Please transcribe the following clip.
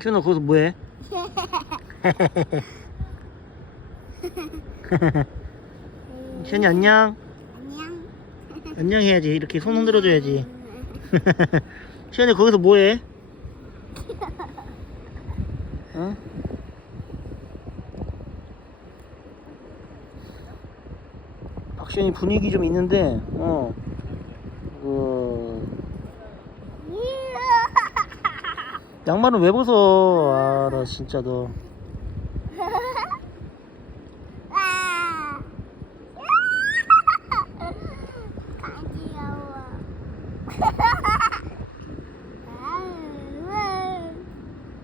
시연아 거기서 뭐해? 시연이 안녕 안녕. 안녕 해야지 이렇게 손 흔들어 줘야지 시연이 거기서 뭐해? 어? 박시연이 분위기 좀 있는데 어 양말은 왜 벗어? 아, 나 진짜 너. 아, 아 귀여워.